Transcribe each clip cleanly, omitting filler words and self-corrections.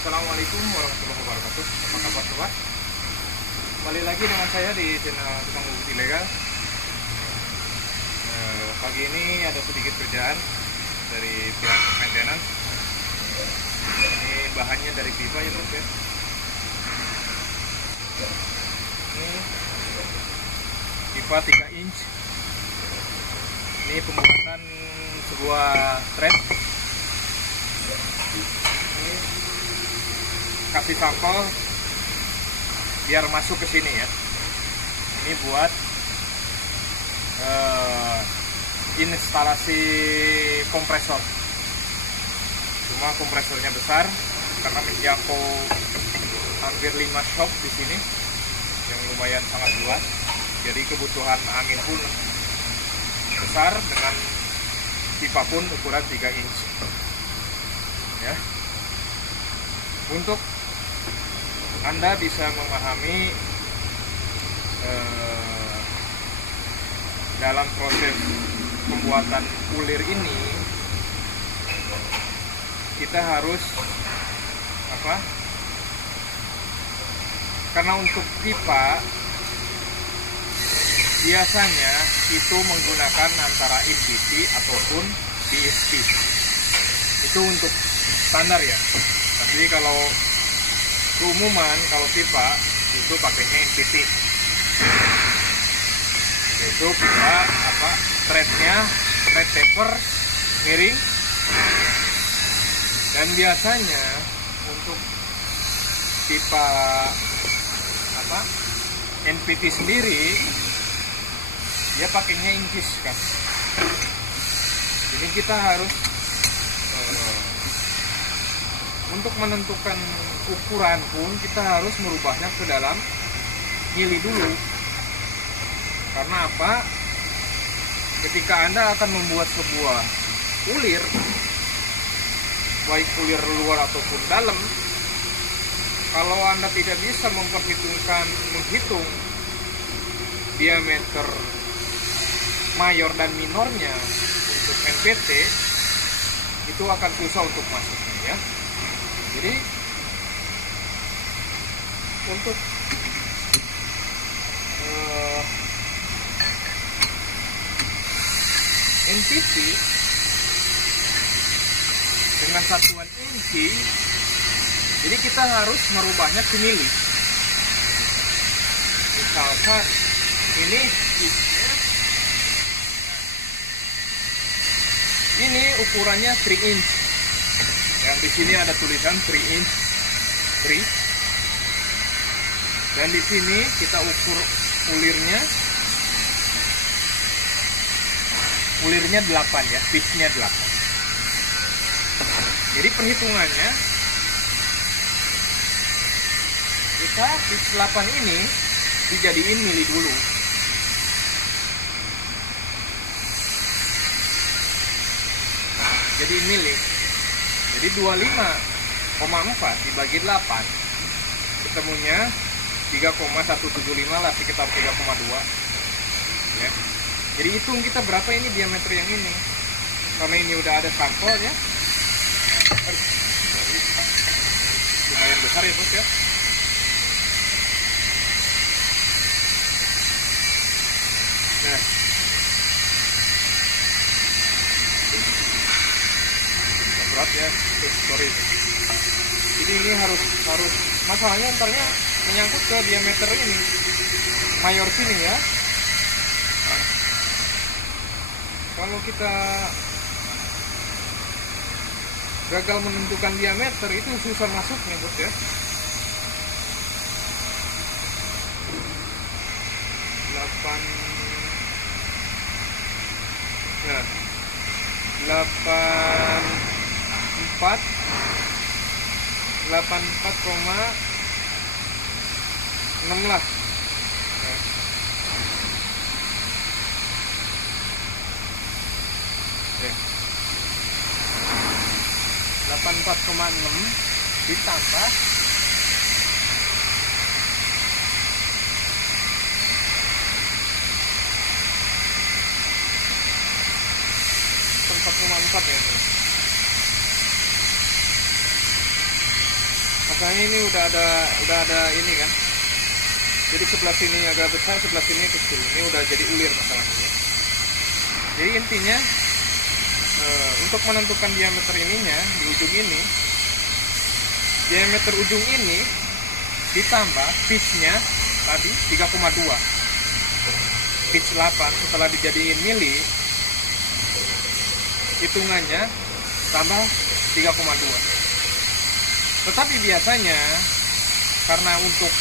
Assalamualaikum warahmatullahi wabarakatuh. Apa kabar sobat? Kembali lagi dengan saya di channel Tukang Bubut Ilegal. Pagi ini ada sedikit kerjaan dari pihak maintenance. Ini bahannya dari pipa ya bos ya. Ini pipa 3 inch. Ini pembuatan sebuah thread. Ini kasih sampel biar masuk ke sini ya. Ini buat instalasi kompresor. Cuma kompresornya besar karena menjangkau hampir 5 shop di sini yang lumayan sangat luas. Jadi kebutuhan angin pun besar dengan pipa pun ukuran 3 inch. Ya. Untuk Anda bisa memahami dalam proses pembuatan ulir ini, kita harus karena untuk pipa biasanya itu menggunakan antara InPT ataupun DSP. Itu untuk standar ya. Tapi kalau keumuman, kalau pipa itu pakainya InPT. Yaitu pipa threadnya thread taper miring. Dan biasanya untuk pipa NPT sendiri dia pakainya inches kan. Jadi kita harus untuk menentukan ukuran pun kita harus merubahnya ke dalam mili dulu. Karena apa? Ketika Anda akan membuat sebuah ulir, baik ulir luar ataupun dalam, kalau Anda tidak bisa menghitung diameter mayor dan minornya untuk NPT, itu akan susah untuk masuknya ya. Jadi untuk NPT dengan satuan inci, jadi kita harus merubahnya ke mili. Misalkan ini ukurannya 3 inch. Yang di sini ada tulisan 3 inch 3. Dan di sini kita ukur ulirnya 8 ya, pitchnya 8. Jadi perhitungannya kita pitch 8 ini dijadiin mili dulu. Jadi mili. Jadi 25,4 dibagi 8 ketemunya 3,175 lah, sekitar 3,2 ya. Jadi hitung kita berapa ini diameter yang ini. Karena ini udah ada sampelnya. Lumayan besar ya bos ya. Nah, berat ya, sorry. Jadi ini harus masalahnya antaranya menyangkut ke diameter ini mayor sini ya. Kalau kita gagal menentukan diameter, itu susah masuknya bos ya. 84,6 lah. 84,6 ditambah 4,4 ya ini. Misalnya ini udah ada ini kan. Jadi sebelah sini agak besar, sebelah sini kecil. Ini udah jadi ulir masalahnya. Jadi intinya untuk menentukan diameter ininya di ujung ini, diameter ujung ini ditambah pitch-nya tadi 3,2. Pitch 8 setelah dijadiin mili, hitungannya tambah 3,2. Tetapi biasanya karena untuk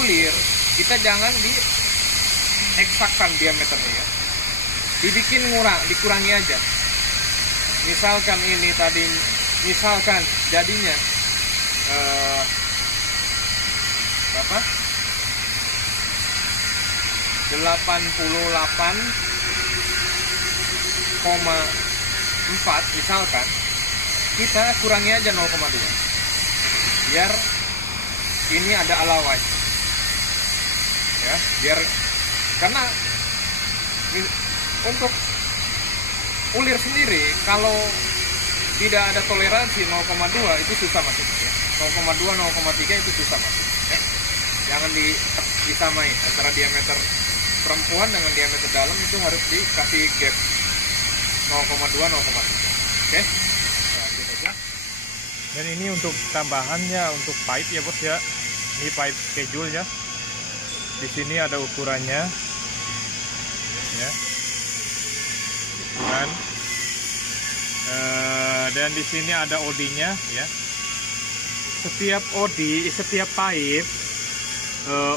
ulir kita jangan dieksakkan diameternya ya. Dibikin dikurangi aja. Misalkan ini tadi, misalkan jadinya berapa? 88,4 misalkan, kita kurangi aja 0,2 biar ini ada allowance ya, biar karena untuk ulir sendiri kalau tidak ada toleransi 0,2 itu susah masuknya ya. 0,2 0,3 itu susah masuk ya. Jangan disamain antara diameter perempuan dengan diameter dalam, itu harus dikasih gap 0,2 0,3. Oke. Lanjut aja. Dan ini untuk tambahannya untuk pipe ya bos ya. Ini pipe schedule ya. Di sini ada ukurannya ya. Ukuran. Dan di sini ada OD-nya ya. Setiap OD, setiap pipe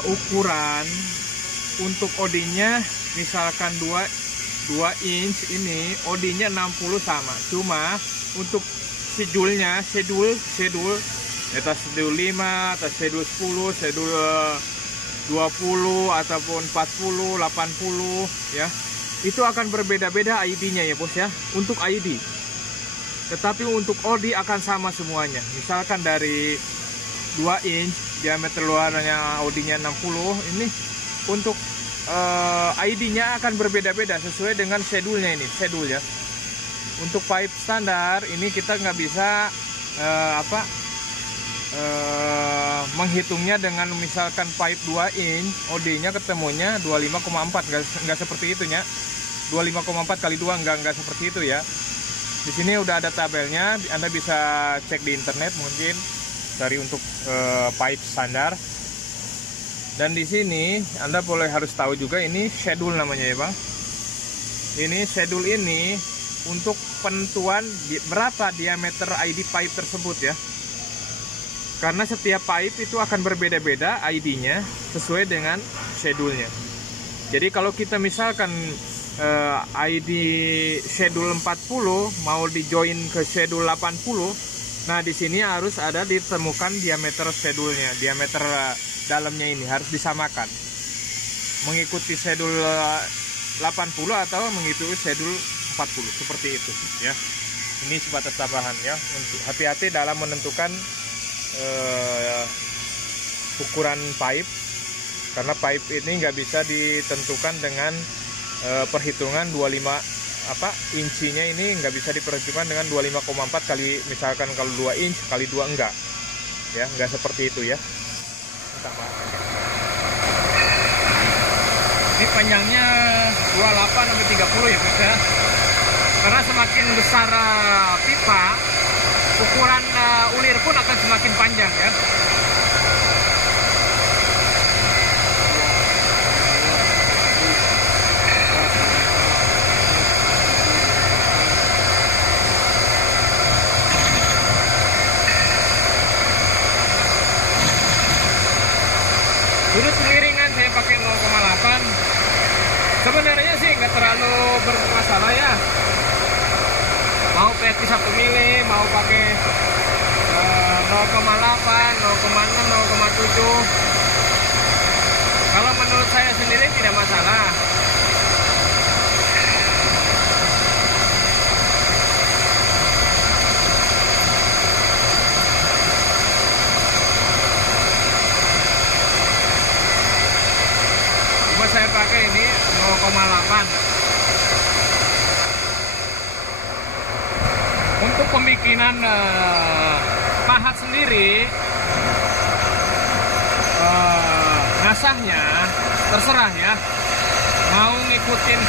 ukuran untuk OD-nya misalkan 2 inch, ini OD-nya 60 sama. Cuma untuk schedule-nya, schedule atas schedule 5, atas schedule 10, schedule 20 ataupun 40, 80 ya. Itu akan berbeda-beda ID-nya ya bos ya, untuk ID. Tetapi untuk OD akan sama semuanya. Misalkan dari 2 inch diameter luarnya OD-nya 60, ini untuk ID-nya akan berbeda-beda sesuai dengan schedule-nya ini, schedule ya. Untuk pipe standar ini kita nggak bisa menghitungnya dengan misalkan pipe 2 inch OD-nya ketemunya 25,4, nggak seperti itu ya. 25,4 kali 2 nggak seperti itu ya. Di sini udah ada tabelnya, Anda bisa cek di internet mungkin cari untuk pipe standar. Dan di sini Anda harus tahu juga ini schedule namanya ya Bang. Ini schedule ini untuk penentuan berapa diameter ID pipe tersebut ya. Karena setiap pipe itu akan berbeda-beda ID-nya sesuai dengan schedule-nya. Jadi kalau kita misalkan ID schedule 40 mau di join ke schedule 80, nah di sini harus ada ditemukan diameter schedule-nya, diameter dalamnya ini harus disamakan, mengikuti schedule 80 atau mengikuti schedule 40 seperti itu ya. Ini sebatas tambahan ya, untuk hati-hati dalam menentukan ukuran pipe, karena pipe ini nggak bisa ditentukan dengan perhitungan 25 incinya, ini nggak bisa diperhitungkan dengan 25,4 kali, misalkan kalau 2 inch kali 2 enggak ya, nggak seperti itu ya. Ini panjangnya 28 sampai 30 ya Bos ya. Karena semakin besar pipa, ukuran ulir pun akan semakin panjang ya. Sudut kemiringan saya pakai 0,8. Sebenarnya sih nggak terlalu bermasalah ya. Mau pakai 1 mili, mau pakai 0,8, 0,6, 0,7. Kalau menurut saya sendiri tidak masalah. Saya pakai ini 0,8. Untuk pembikinan pahat sendiri basahnya terserah ya, mau ngikutin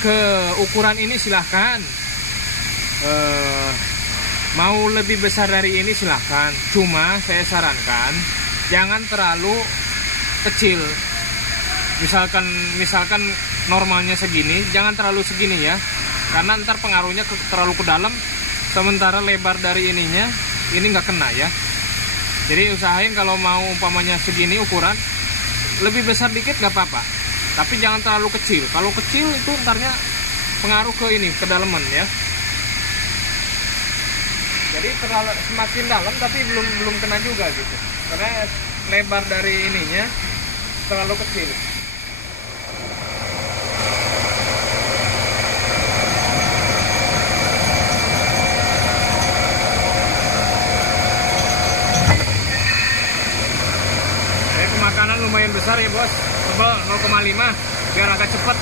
ke ukuran ini silahkan, mau lebih besar dari ini silahkan, cuma saya sarankan jangan terlalu kecil. Misalkan normalnya segini, jangan terlalu segini ya, karena ntar pengaruhnya terlalu ke dalam, sementara lebar dari ininya ini nggak kena ya. Jadi usahain kalau mau umpamanya segini ukuran, lebih besar dikit nggak apa-apa, tapi jangan terlalu kecil. Kalau kecil itu ntarnya pengaruh ke ini, kedalaman ya. Jadi semakin dalam tapi belum kena juga gitu, karena lebar dari ininya terlalu kecil. Makanan lumayan besar ya bos, tebal 0,5 biar agak cepet.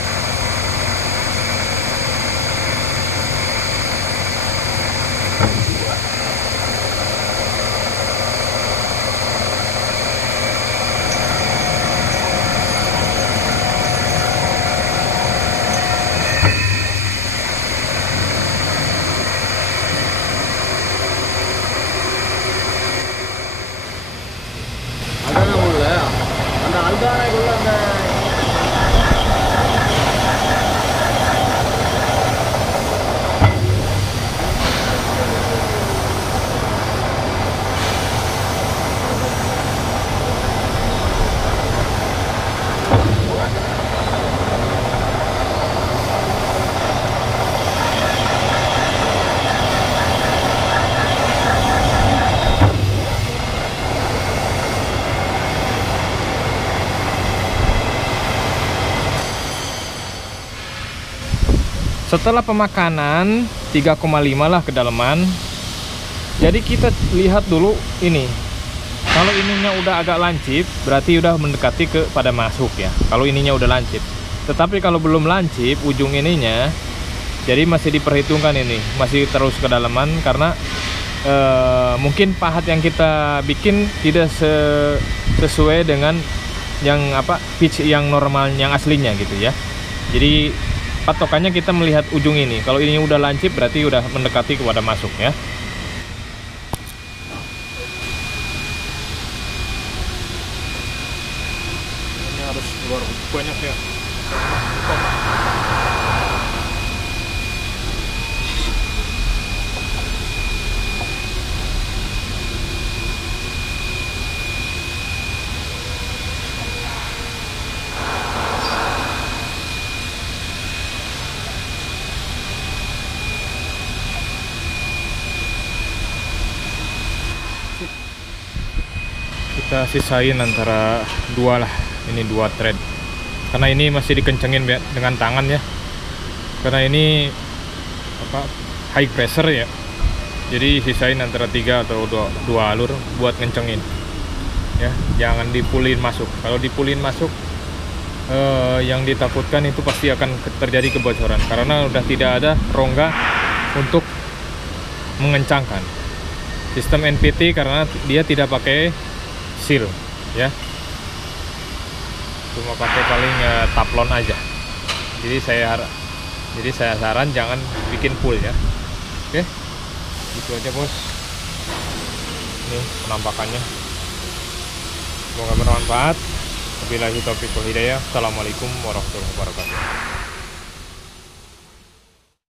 Setelah pemakanan 3,5 lah kedalaman. Jadi kita lihat dulu ini. Kalau ininya udah agak lancip, berarti udah mendekati ke pada masuk ya. Kalau ininya udah lancip. Tetapi kalau belum lancip ujung ininya, jadi masih diperhitungkan ini, masih terus kedalaman karena mungkin pahat yang kita bikin tidak sesuai dengan yang pitch yang normal, yang aslinya gitu ya. Jadi patokannya kita melihat ujung ini. Kalau ini udah lancip berarti udah mendekati kepada masuk ya. Ini harus keluar banyak ya. Kita sisain antara dua lah, ini 2 thread, karena ini masih dikencengin dengan tangan ya, karena ini high pressure ya, jadi sisain antara 3 atau 2 alur buat ngencengin ya, jangan dipulin masuk. Kalau dipulin masuk yang ditakutkan itu pasti akan terjadi kebocoran, karena udah tidak ada rongga untuk mengencangkan. Sistem NPT karena dia tidak pakai seal ya, cuma pakai paling taplon aja. Jadi saya saran jangan bikin full ya. Oke, gitu aja bos. Ini penampakannya, semoga bermanfaat. Wabillahi taufiq wal hidayah. Assalamualaikum warahmatullahi wabarakatuh.